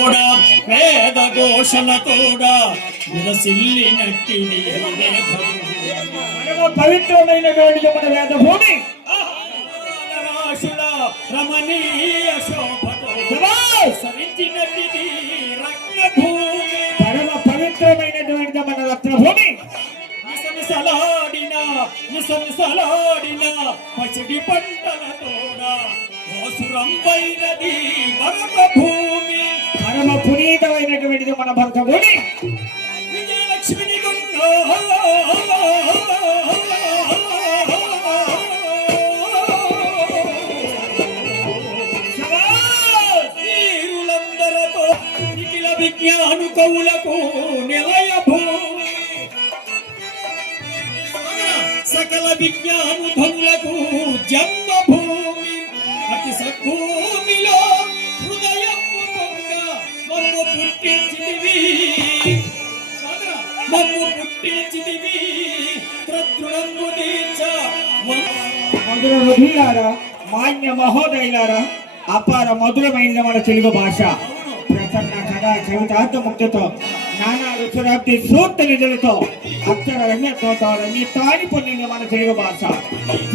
కూడా వేద ఘోషణతోడా విరసిల్లినట్టి నీ వేదము. పరమ పవిత్రమైనటువంటి మన వేద భూమి రమణీయ నీ రత్నభూమి. పరమ పవిత్రమైనటువంటి మన రత్నభూమి. మిసమిసలాడిన మిసమిసలాడిన పసిడి పంటలతోడా మోసురంపైనది భరత భూమి. పరమ పునీతమైనటువంటిది మన భరత భూమి విజయలక్ష్మిని శభాష్! వీరులందరతో విజ్ఞాను కవులకు నిలయ భూమి సకల విజ్ఞాను ధనులకు జన్మభూమి అతి సద్భూమి మధుర హృదయారా మాన్య మహోదయులారా అపార మధురమైనది మన తెలుగు భాష ప్రసన్న కథ కవితార్థముక్తితో నానా రుచురాబ్ది సూక్త నిధులతో అక్షర రంగత్వంతో తాని పొందింది మన తెలుగు భాష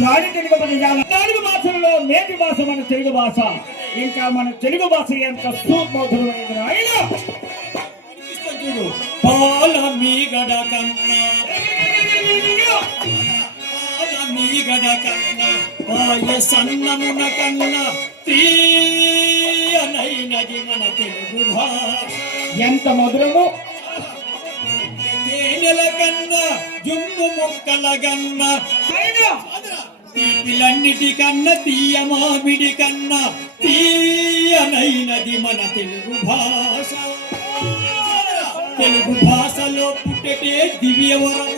జాడి తెలుగు నాలుగు భాషలలో నేటి భాష మన తెలుగు భాష ఇంకా మన తెలుగు భాష ఎంత సుమధురమైనది ఆయన చూడు పాల మీగడ కన్నా మీగడ కన్నా పాయ సన్నమున కన్నా తీయనైనది మన తెలుగు భాష. ఎంత మధురము. తేనెల కన్నా జుమ్ము మొక్కల కన్నా ఆయన తీపిలన్నిటి కన్నా తీయ మామిడి కన్నా తీయనైనది మన తెలుగు భాష. తెలుగు భాషలో పుట్టటే దివ్యవరము. నాయన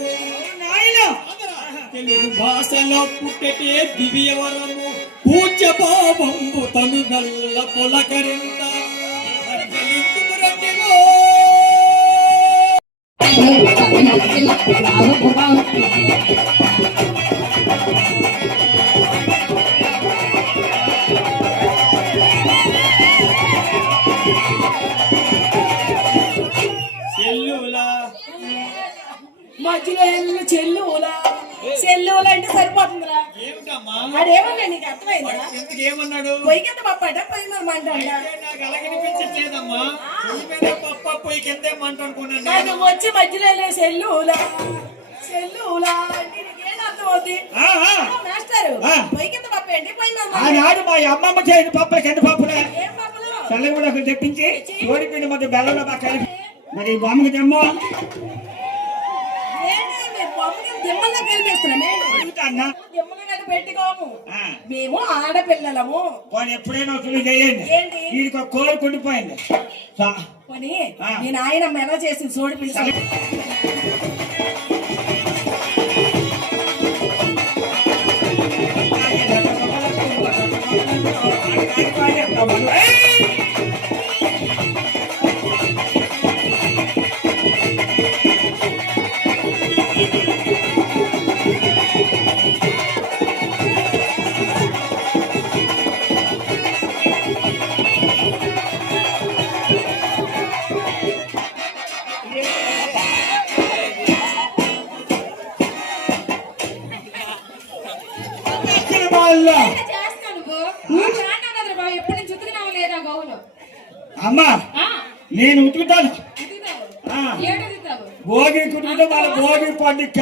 తెలుగు భాషలో పుట్టటే దివ్యవరము. పూజ పాపంబు తను గల్ల పొలకరింత మధ్యలో ఎల్లు చెల్లులా. చెల్లులు అంటే సరిపోతుందిరా. ఆడేమన్నా నీకు అర్థమైందా? ఏమన్నాడు? పొయ్యి కింద పప్పాట పొయ్యి మీద మంట అంట పొయ్యి మీద పప్ప పొయ్యి కిందే మంట అనుకున్నాను నాకు నేను. వచ్చి మధ్యలో చెల్లులా చెల్లులా అంటే నీకేం అర్థం అవుతుంది. మాస్టర్. పొయ్యి కింద పప్పు ఏంటి? పొయ్యి. ఆనాడు మా అమ్మమ్మ చేయని పప్పులు కింద పప్పులే. ఏం పప్పులు? చల్లగా కూడా ఒకటి తెప్పించి ఓడిపోయిన మధ్య బెల్లంలో బాగా మరి బొమ్మకి తెమ్మో. పెట్టుకోము. మేము ఆడపిల్లలము. ఎప్పుడైనా ఒకరు చేయండి. ఏంటి? వీడికి ఒక కోరి కుండిపోయింది కొని. నేను ఆయన ఎలా చేసింది? పిలిచి ఏయ్! అమ్మా నేను ఉతుకుతాను? భోగి కుటుంబం వాళ్ళ భోగి పండుగ.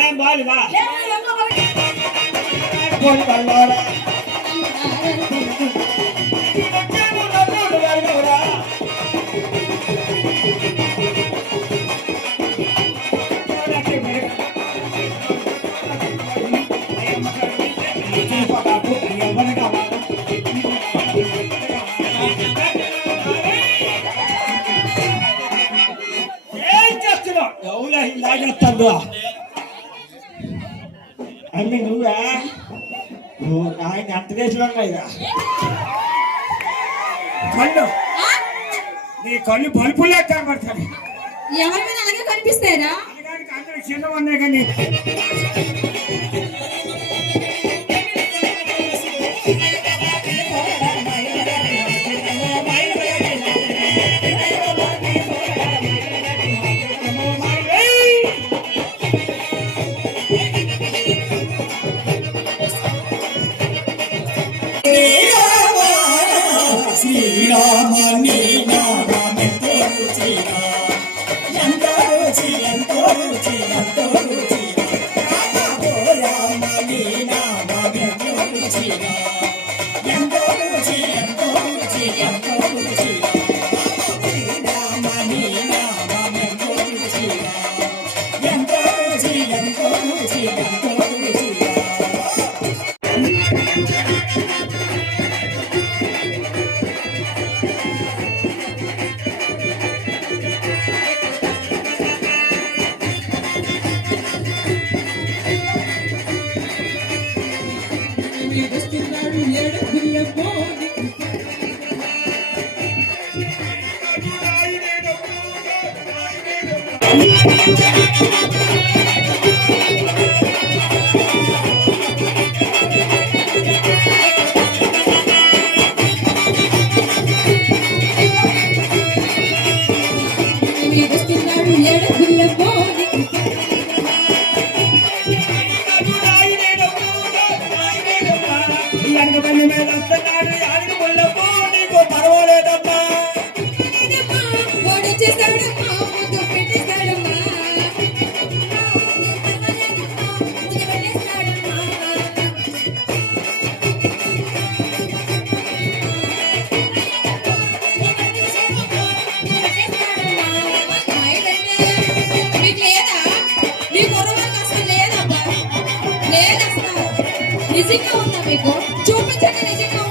ఏం బాలుగా ఏమో ఏమో చేస్తాడు అన్ని నువ్వే? నువ్వు ఆయన దేశంలో ఉన్నాయిగా కళ్ళు? నీ కళ్ళు బల్బులే కనబడతాయి. ఎవరి మీద అలాగే కనిపిస్తారా అనగానికి అందరూ చిన్న ఉన్నాయి కానీ. と打ち合っ Thank you. నిజంగా ఉందా మీకు? చూపించండి నిజంగా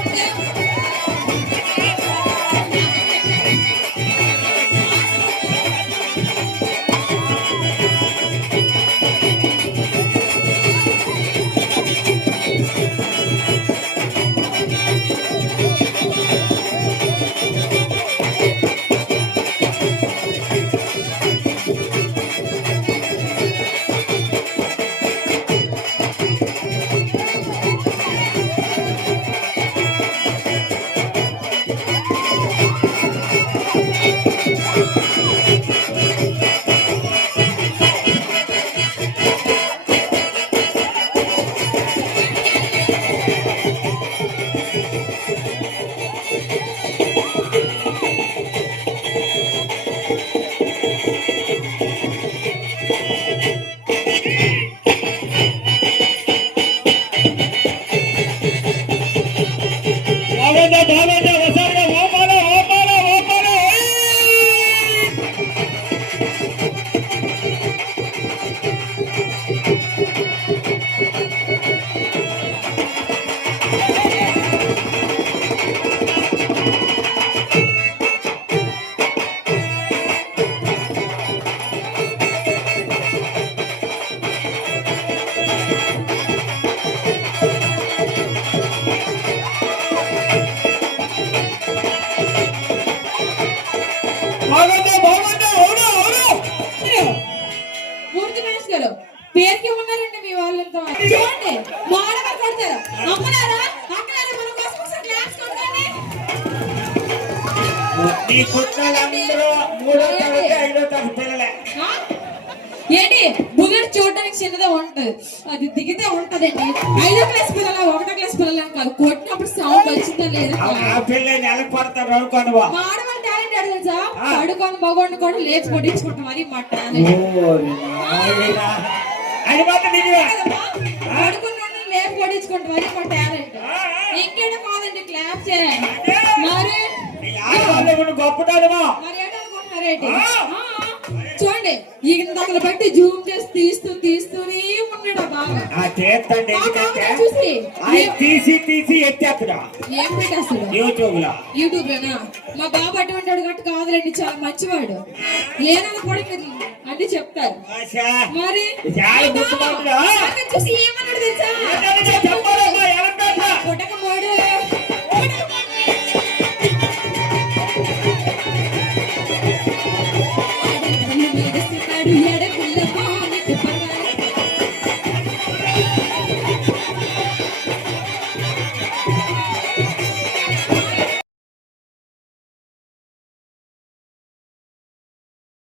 ఏంటి? బుల్లెట్ చూడడానికి చిన్నదే ఉంటది. అది దిగితే ఉంటదండి ఐదో క్లాస్ పిల్లల ఒకటో క్లాస్ పిల్లల కాదు. కొట్టినప్పుడు సౌండ్ వచ్చిందా లేదా? ఆడవాళ్ళ టాలెంట్ పడుకొని మగవాడిని కూడా లేచి కొట్టించుకుంటాం. అది మా టాలెంట్. అది మాత్రం నిజమే. పడుకున్నాను లేపు కొట్టించుకుంటాం. అది మా టాలెంట్. ఇంకేంటో కాదండి క్లాప్ చేయండి మరి? గొప్పదానమా మరి ఏంటనుకుంటున్నారేంటి చూడండి ఇంతకులు బట్టి జూమ్ చేసి తీస్తూ తీస్తూనే ఉన్నాడు ఆ బాగా ఆ చేస్తండి మా ఎందుకంటే బాగా చూసి ఆయన ఏ- తీసి తీసి ఎత్తేస్తున్నా ఏం పెట్టేస్తాడు యూట్యూబ్లో యూట్యూబ్ లోనా మా బాబు అటువంటి వాడు గట్టు కాదులేండి చాలా మంచివాడు. లేనని కూడా మీరు అన్ని చెప్తారు. మరి చూసి ఏమన్నాడు తెలుసా? పుట్టక మూడు